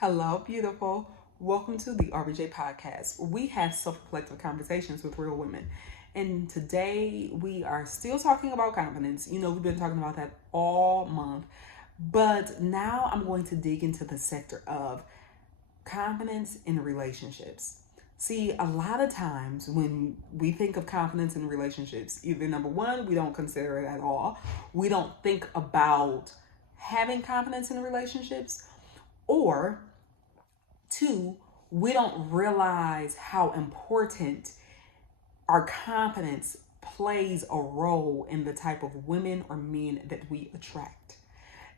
Hello, beautiful. Welcome to the RBJ podcast. We have self-reflective conversations with real women. And today we are still talking about confidence. We've been talking about that all month. But now I'm going to dig into the sector of confidence in relationships. See, a lot of times when we think of confidence in relationships, either number one, we don't consider it at all. We don't think about having confidence in relationships, or two, we don't realize how important our confidence plays a role in the type of women or men that we attract.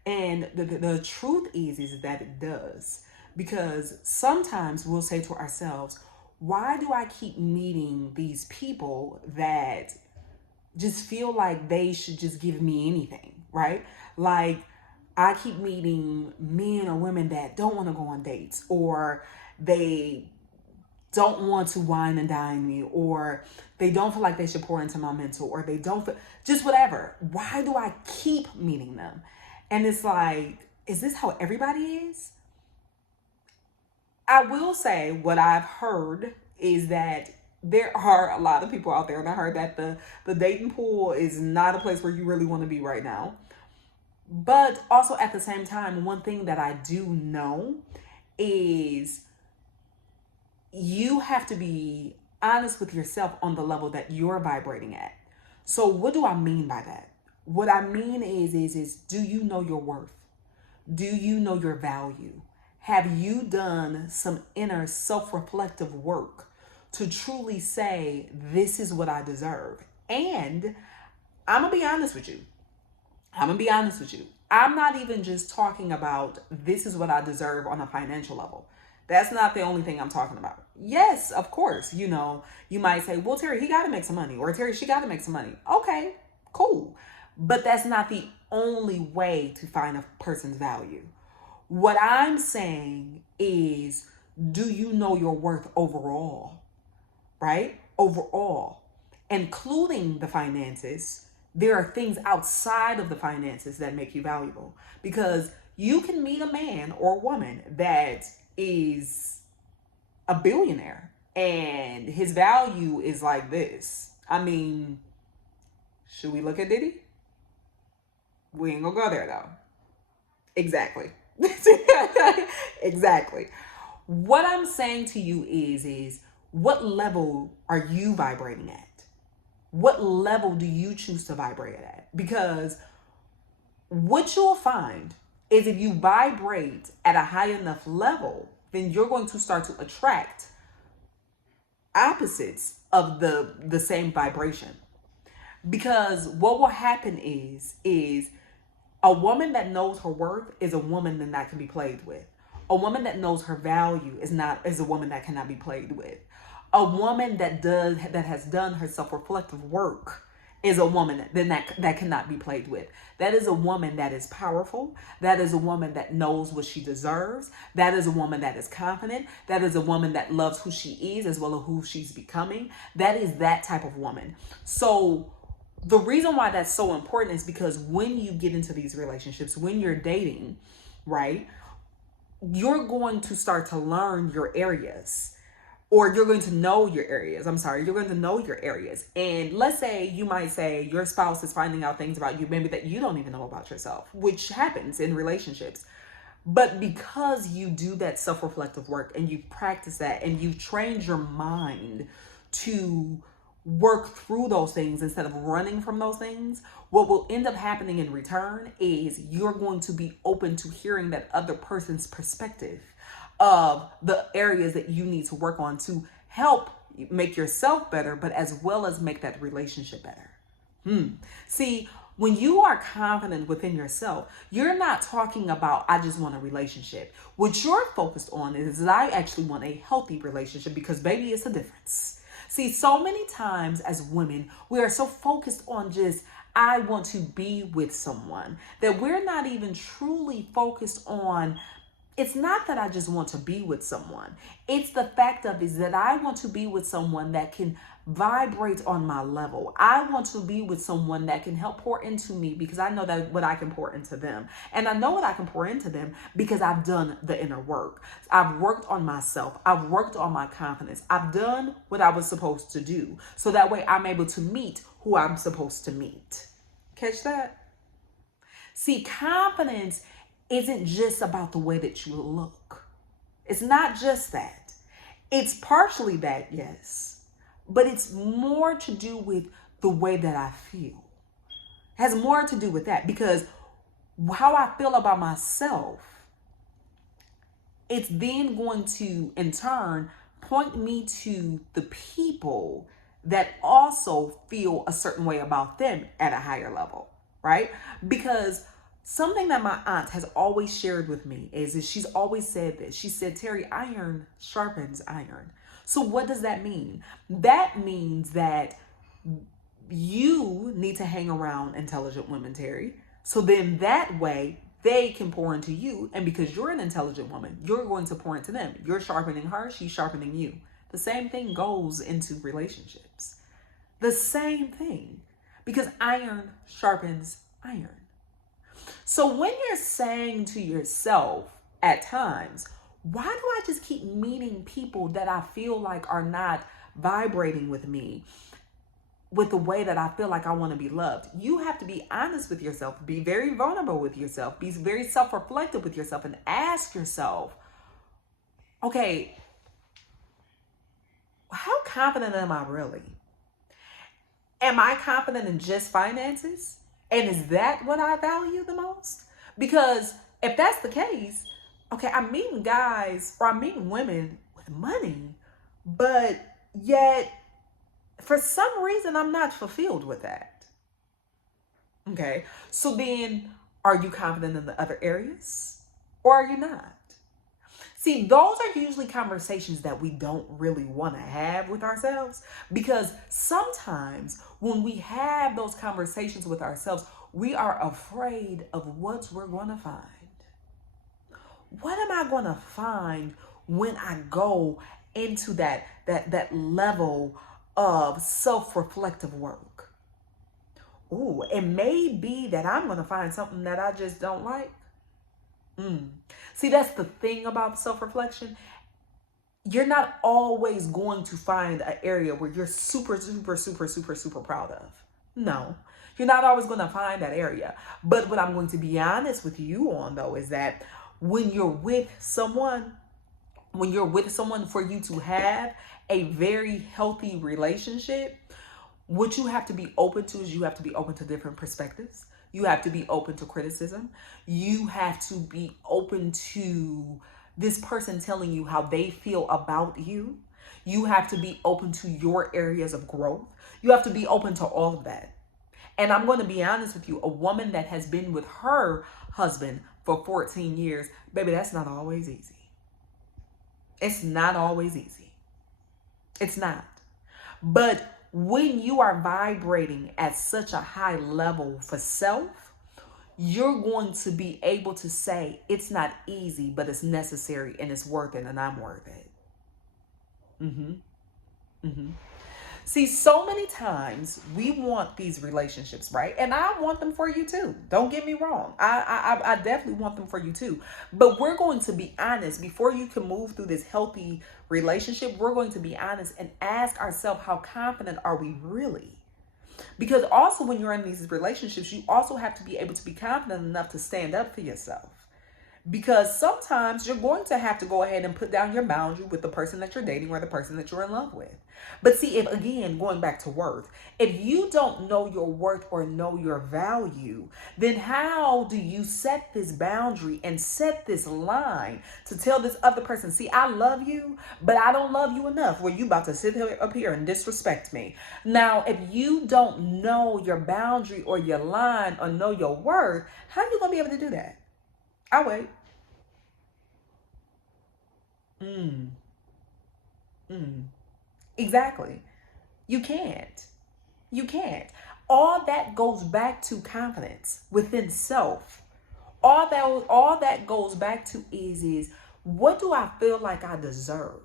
And the truth is that it does. Because sometimes we'll say to ourselves, why do I keep meeting these people that just feel like they should just give me anything, right? Like, I keep meeting men or women that don't want to go on dates, or they don't want to wine and dine me, or they don't feel like they should pour into my mental, or they don't feel just whatever. Why do I keep meeting them? And it's like, is this how everybody is? I will say what I've heard is that there are a lot of people out there, and I heard that the dating pool is not a place where you really want to be right now. But also at the same time, one thing that I do know is you have to be honest with yourself on the level that you're vibrating at. So what do I mean by that? What I mean is do you know your worth? Do you know your value? Have you done some inner self-reflective work to truly say, this is what I deserve? And I'm going to be honest with you. I'm not even just talking about this is what I deserve on a financial level. That's not the only thing I'm talking about. Yes, of course, you might say, well, Terry, he got to make some money, or Terry, she got to make some money. Okay, cool. But that's not the only way to find a person's value. What I'm saying is, do you know your worth overall? Right? Overall, including the finances. There are things outside of the finances that make you valuable, because you can meet a man or woman that is a billionaire and his value is like this. I mean, should we look at Diddy? We ain't gonna go there though. Exactly. Exactly. What I'm saying to you is what level are you vibrating at? What level do you choose to vibrate at? Because what you'll find is if you vibrate at a high enough level, then you're going to start to attract opposites of the same vibration. Because what will happen is a woman that knows her worth is a woman that can be played with. A woman that knows her value is a woman that cannot be played with. A woman that has done her self-reflective work is a woman that cannot be played with. That is a woman that is powerful. That is a woman that knows what she deserves. That is a woman that is confident. That is a woman that loves who she is as well as who she's becoming. That is that type of woman. So the reason why that's so important is because when you get into these relationships, when you're dating, right, you're going to start to learn your areas, or you're going to know your areas. You're going to know your areas. And let's say you might say your spouse is finding out things about you, maybe that you don't even know about yourself, which happens in relationships. But because you do that self-reflective work and you practice that and you trained your mind to work through those things instead of running from those things, what will end up happening in return is you're going to be open to hearing that other person's perspective of the areas that you need to work on to help make yourself better, but as well as make that relationship better. See, when you are confident within yourself, you're not talking about, I just want a relationship. What you're focused on is that I actually want a healthy relationship, because baby, it's a difference. See, so many times as women, we are so focused on just, I want to be with someone, that we're not even truly focused on it's not that I just want to be with someone. It's the fact of is that I want to be with someone that can vibrate on my level. I want to be with someone that can help pour into me because I know that what I can pour into them. And I know what I can pour into them because I've done the inner work. I've worked on myself. I've worked on my confidence. I've done what I was supposed to do. So that way I'm able to meet who I'm supposed to meet. Catch that? See, confidence isn't just about the way that you look. It's not just that. It's partially that, yes, but it's more to do with the way that I feel. It has more to do with that because how I feel about myself, it's then going to, in turn, point me to the people that also feel a certain way about them at a higher level, right? Because something that my aunt has always shared with me is she's always said this. She said, Teri, iron sharpens iron. So what does that mean? That means that you need to hang around intelligent women, Teri. So then that way they can pour into you. And because you're an intelligent woman, you're going to pour into them. You're sharpening her, she's sharpening you. The same thing goes into relationships. The same thing. Because iron sharpens iron. So when you're saying to yourself at times, why do I just keep meeting people that I feel like are not vibrating with me with the way that I feel like I want to be loved? You have to be honest with yourself, be very vulnerable with yourself, be very self-reflective with yourself and ask yourself, okay, how confident am I really? Am I confident in just finances? And is that what I value the most? Because if that's the case, okay, I'm meeting guys or I'm meeting women with money, but yet for some reason I'm not fulfilled with that. Okay, so then are you confident in the other areas or are you not? See, those are usually conversations that we don't really want to have with ourselves because sometimes when we have those conversations with ourselves, we are afraid of what we're going to find. What am I going to find when I go into that level of self-reflective work? Ooh, it may be that I'm going to find something that I just don't like. See, that's the thing about self-reflection. You're not always going to find an area where you're super proud of. No, you're not always going to find that area. But what I'm going to be honest with you on, though, is that when you're with someone, for you to have a very healthy relationship, what you have to be open to is you have to be open to different perspectives. You have to be open to criticism. You have to be open to this person telling you how they feel about you. You have to be open to your areas of growth. You have to be open to all of that. And I'm going to be honest with you, a woman that has been with her husband for 14 years, baby, that's not always easy. It's not always easy. It's not. But when you are vibrating at such a high level for self, you're going to be able to say it's not easy, but it's necessary and it's worth it and I'm worth it. See, so many times we want these relationships, right? And I want them for you too. Don't get me wrong. I definitely want them for you too. But we're going to be honest. Before you can move through this healthy relationship, we're going to be honest and ask ourselves, how confident are we really? Because also when you're in these relationships, you also have to be able to be confident enough to stand up for yourself. Because sometimes you're going to have to go ahead and put down your boundary with the person that you're dating or the person that you're in love with. But see, if again, going back to worth, if you don't know your worth or know your value, then how do you set this boundary and set this line to tell this other person, see, I love you, but I don't love you enough where you about to sit up here and disrespect me. Now, if you don't know your boundary or your line or know your worth, how are you going to be able to do that? I'll wait. Exactly. You can't. You can't. All that goes back to confidence within self. All that goes back to is what do I feel like I deserve?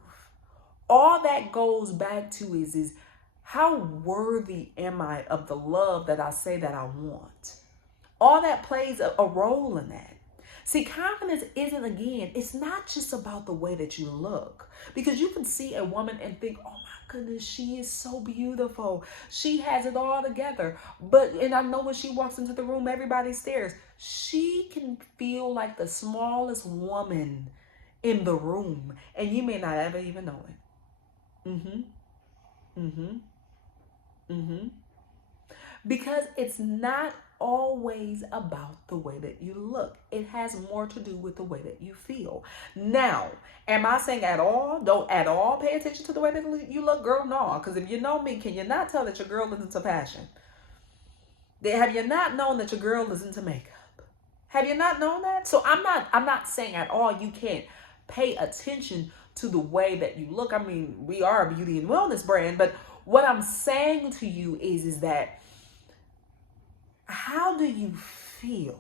All that goes back to is how worthy am I of the love that I say that I want? All that plays a role in that. See, confidence isn't, again, it's not just about the way that you look. Because you can see a woman and think, oh my goodness, she is so beautiful. She has it all together. And I know when she walks into the room, everybody stares. She can feel like the smallest woman in the room. And you may not ever even know it. Because it's not always about the way that you look. It has more to do with the way that you feel. Now, am I saying at all, don't at all pay attention to the way that you look? Girl, no. Because if you know me, can you not tell that your girl is into fashion? Have you not known that your girl is into makeup? Have you not known that? So I'm not saying at all you can't pay attention to the way that you look. I mean, we are a beauty and wellness brand, but what I'm saying to you is that how do you feel?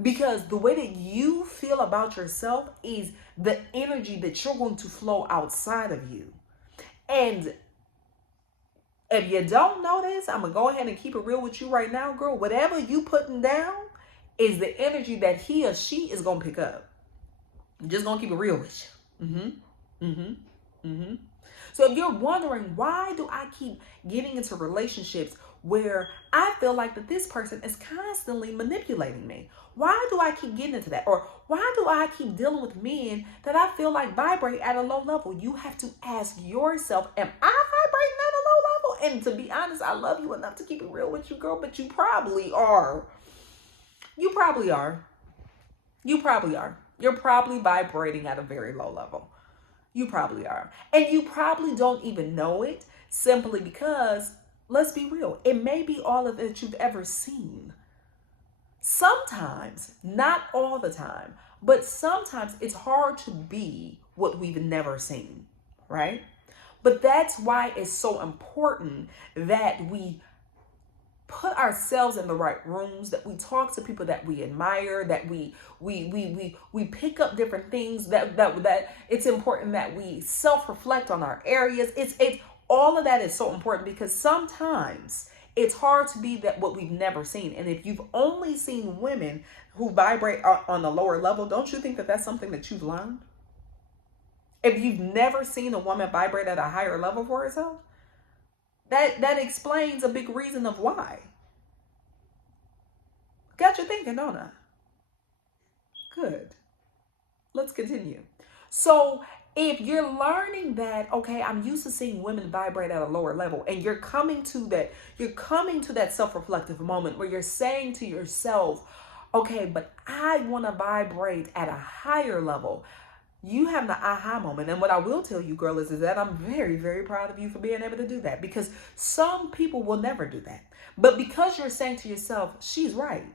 Because the way that you feel about yourself is the energy that you're going to flow outside of you. And if you don't know this, I'm going to go ahead and keep it real with you right now, girl. Whatever you putting down is the energy that he or she is going to pick up. I'm just going to keep it real with you. So if you're wondering, why do I keep getting into relationships where I feel like that this person is constantly manipulating me? Why do I keep getting into that? Or why do I keep dealing with men that I feel like vibrate at a low level? You have to ask yourself, am I vibrating at a low level? And to be honest, I love you enough to keep it real with you, girl, but you probably are. You probably are. You probably are. You're probably vibrating at a very low level. You probably are. And you probably don't even know it, simply because, let's be real, it may be all of it you've ever seen. Sometimes, not all the time, but sometimes it's hard to be what we've never seen, right? But that's why it's so important that we put ourselves in the right rooms, that we talk to people that we admire, that we pick up different things, that it's important that we self-reflect on our areas. It's all of that is so important, because sometimes it's hard to be that what we've never seen. And if you've only seen women who vibrate on the lower level, don't you think that that's something that you've learned? If you've never seen a woman vibrate at a higher level for herself, that explains a big reason of why. Got you thinking, don't I? Good. Let's continue. So if you're learning that, okay, I'm used to seeing women vibrate at a lower level, and you're coming to that self-reflective moment where you're saying to yourself, okay, but I want to vibrate at a higher level. You have the aha moment. And what I will tell you, girl, is that I'm very, very proud of you for being able to do that, because some people will never do that. But because you're saying to yourself, she's right,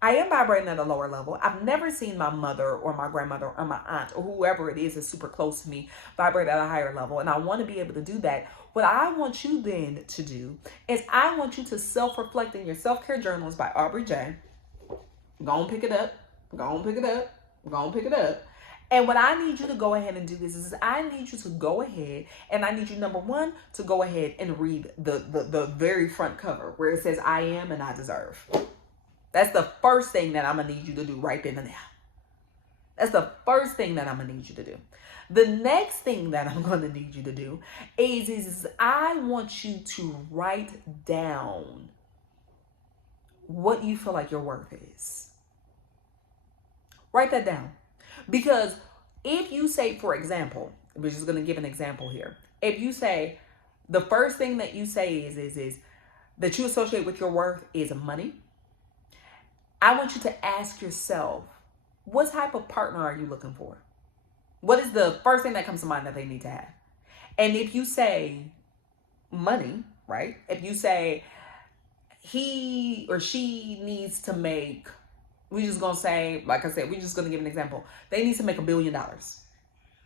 I am vibrating at a lower level. I've never seen my mother or my grandmother or my aunt or whoever it is that's super close to me vibrate at a higher level. And I want to be able to do that. What I want you then to do is I want you to self-reflect in your self-care journals by Aubrey J. Go and pick it up. Go and pick it up. Go and pick it up. And what I need you to go ahead and do is I need you to go ahead, and I need you, number one, to go ahead and read the very front cover where it says, I am and I deserve. That's the first thing that I'm going to need you to do right then and there. That's the first thing that I'm going to need you to do. The next thing that I'm going to need you to do is I want you to write down what you feel like your worth is. Write that down. Because if you say, for example, we're just going to give an example here. If you say, the first thing that you say is that you associate with your worth is money, I want you to ask yourself, what type of partner are you looking for? What is the first thing that comes to mind that they need to have? And if you say money, right? If you say he or she needs to make, we're just going to say, like I said, we're just going to give an example. They need to make $1 billion,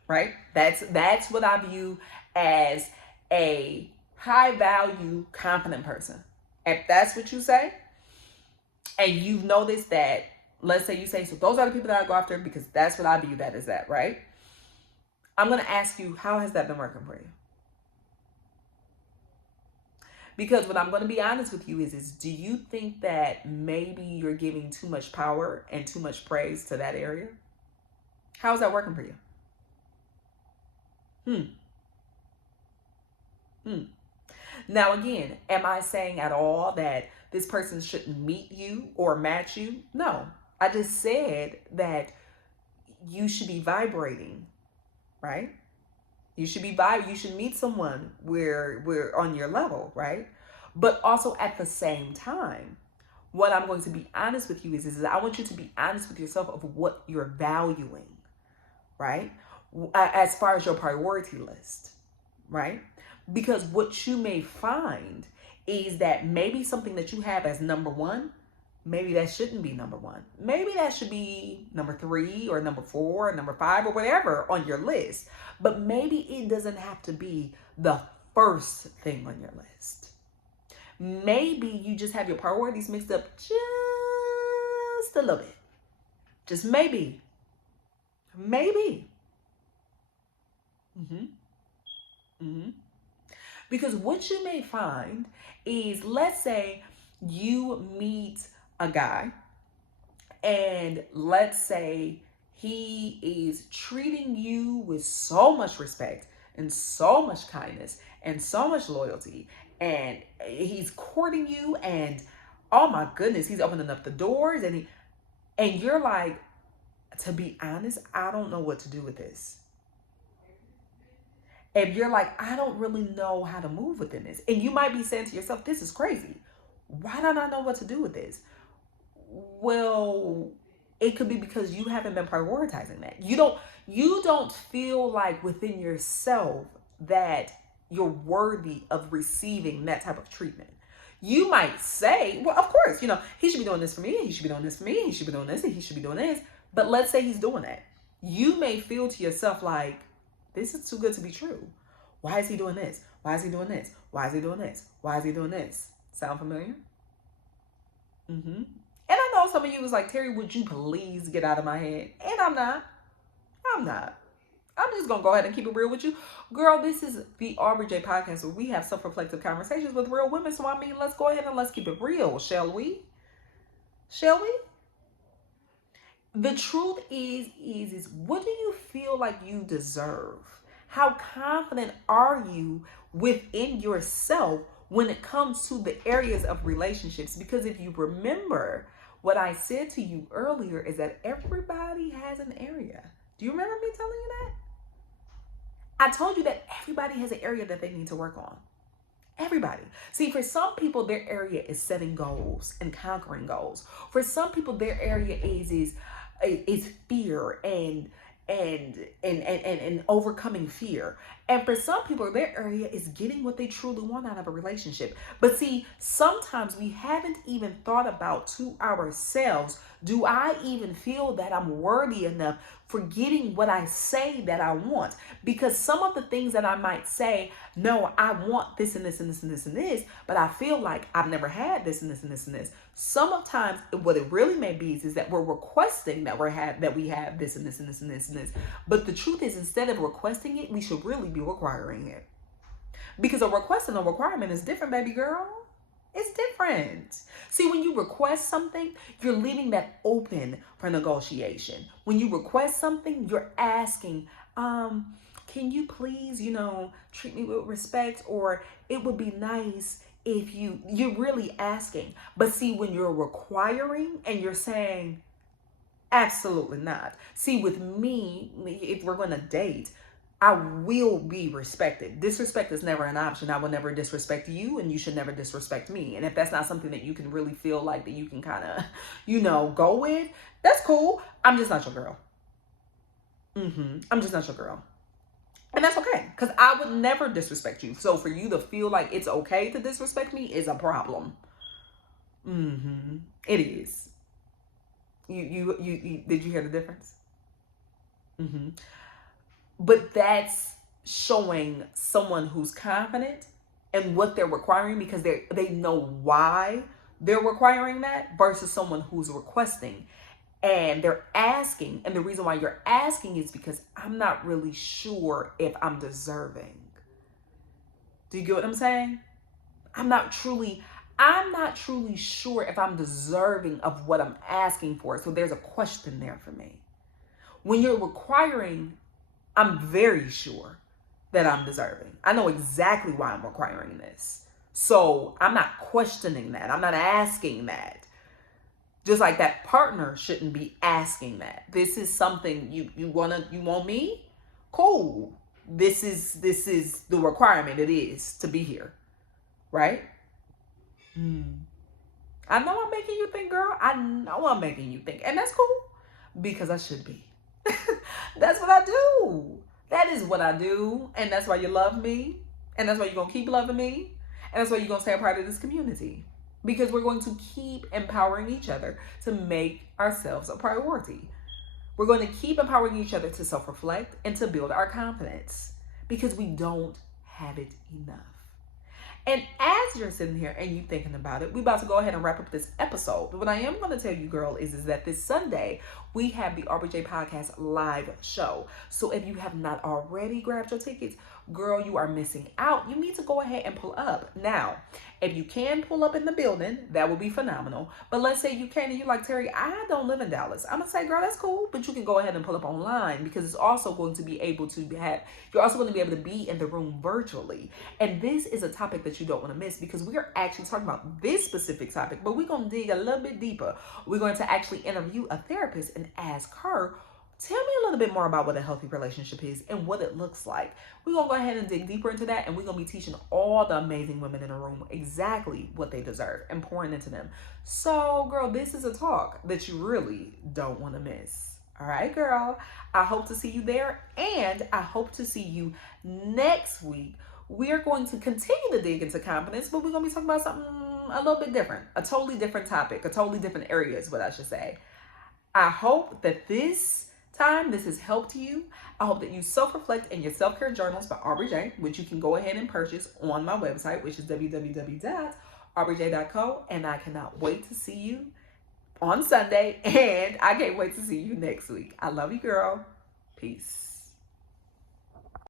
right? That's what I view as a high value, confident person. If that's what you say, and you've noticed that, let's say you say, so those are the people that I go after because that's what I view that as that, right? I'm going to ask you, how has that been working for you? Because what I'm going to be honest with you is do you think that maybe you're giving too much power and too much praise to that area? How's that working for you? Hmm. Hmm. Now, again, am I saying at all that this person shouldn't meet you or match you? No. I just said that you should be vibrating, right? You should be you should meet someone where we're on your level, right? But also at the same time, what I'm going to be honest with you is I want you to be honest with yourself of what you're valuing, right? As far as your priority list, right? Because what you may find is that maybe something that you have as number one, maybe that shouldn't be number one. Maybe that should be number three or number four or number five or whatever on your list. But maybe it doesn't have to be the first thing on your list. Maybe you just have your priorities mixed up just a little bit. Just maybe. Maybe. Mm-hmm. Mm-hmm. Because what you may find is, let's say you meet a guy, and let's say he is treating you with so much respect and so much kindness and so much loyalty, and he's courting you, and oh my goodness, he's opening up the doors, and you're like, to be honest, I don't know what to do with this. And you're like, I don't really know how to move within this. And you might be saying to yourself, this is crazy. Why don't I know what to do with this? Well, it could be because you haven't been prioritizing that. You don't feel like within yourself that you're worthy of receiving that type of treatment. You might say, well, of course, he should be doing this for me, and he should be doing this for me, and he should be doing this, and he should be doing this. But let's say he's doing that. You may feel to yourself like, this is too good to be true. Why is he doing this? Why is he doing this? Why is he doing this? Why is he doing this? Sound familiar? Mm-hmm. And I know some of you was like, Teri, would you please get out of my head? And I'm not. I'm not. I'm just going to go ahead and keep it real with you. Girl, this is the Aubrey J podcast where we have self-reflective conversations with real women. So, I mean, let's go ahead and let's keep it real, shall we? Shall we? The truth is what do you feel like you deserve? How confident are you within yourself when it comes to the areas of relationships? Because if you remember, what I said to you earlier is that everybody has an area. Do you remember me telling you that? I told you that everybody has an area that they need to work on. Everybody. See, for some people, their area is setting goals and conquering goals. For some people, their area is fear and overcoming fear. And for some people, their area is getting what they truly want out of a relationship. But see, sometimes we haven't even thought about to ourselves, do I even feel that I'm worthy enough for getting what I say that I want? Because some of the things that I might say, no, I want this and this and this and this and this, but I feel like I've never had this and this and this and this. Sometimes what it really may be is that we're requesting that we have this and this and this and this and this. But the truth is, instead of requesting it, we should really be requiring it. Because a request and a requirement is different, baby girl. It's different. See, when you request something, you're leaving that open for negotiation. When you request something, you're asking, can you please, treat me with respect? Or it would be nice if you're really asking. But see, when you're requiring and you're saying, absolutely not. See, with me, if we're going to date, I will be respected. Disrespect is never an option. I will never disrespect you, and you should never disrespect me. And if that's not something that you can really feel like that you can kind of, go with, that's cool. I'm just not your girl. I'm just not your girl. And that's okay, because I would never disrespect you. So for you to feel like it's okay to disrespect me is a problem. It is. You did you hear the difference? But that's showing someone who's confident and what they're requiring, because they know why they're requiring that versus someone who's requesting and they're asking. And the reason why you're asking is because I'm not really sure if I'm deserving. Do you get what I'm saying? I'm not truly sure if I'm deserving of what I'm asking for. So there's a question there for me. When you're requiring, I'm very sure that I'm deserving. I know exactly why I'm requiring this. So I'm not questioning that. I'm not asking that. Just like that partner shouldn't be asking that. This is something you want me? Cool. This is the requirement. It is to be here. Right? I know I'm making you think, girl. I know I'm making you think. And that's cool. Because I should be. That's what I do. That is what I do. And that's why you love me. And that's why you're going to keep loving me. And that's why you're going to stay a part of this community. Because we're going to keep empowering each other to make ourselves a priority. We're going to keep empowering each other to self-reflect and to build our confidence. Because we don't have it enough. And as you're sitting here and you thinking about it, we're about to go ahead and wrap up this episode. But what I am going to tell you, girl, is that this Sunday, we have the RBJ Podcast live show. So if you have not already grabbed your tickets, girl, you are missing out. You need to go ahead and pull up. Now, if you can pull up in the building, that would be phenomenal. But let's say you can and you're like, Teri, I don't live in Dallas. I'm going to say, girl, that's cool. But you can go ahead and pull up online because it's also going to be able to you're also going to be able to be in the room virtually. And this is a topic that you don't want to miss because we are actually talking about this specific topic, but we're going to dig a little bit deeper. We're going to actually interview a therapist and ask her, tell me a little bit more about what a healthy relationship is and what it looks like. We're going to go ahead and dig deeper into that, and we're going to be teaching all the amazing women in the room exactly what they deserve and pouring into them. So, girl, this is a talk that you really don't want to miss. All right, girl. I hope to see you there, and I hope to see you next week. We're going to continue to dig into confidence, but we're going to be talking about something a little bit different, a totally different topic, a totally different area is what I should say. I hope that this has helped you. I hope that you self-reflect in your self-care journals by RBJ, which you can go ahead and purchase on my website, which is www.rbj.co. And I cannot wait to see you on Sunday. And I can't wait to see you next week. I love you, girl. Peace.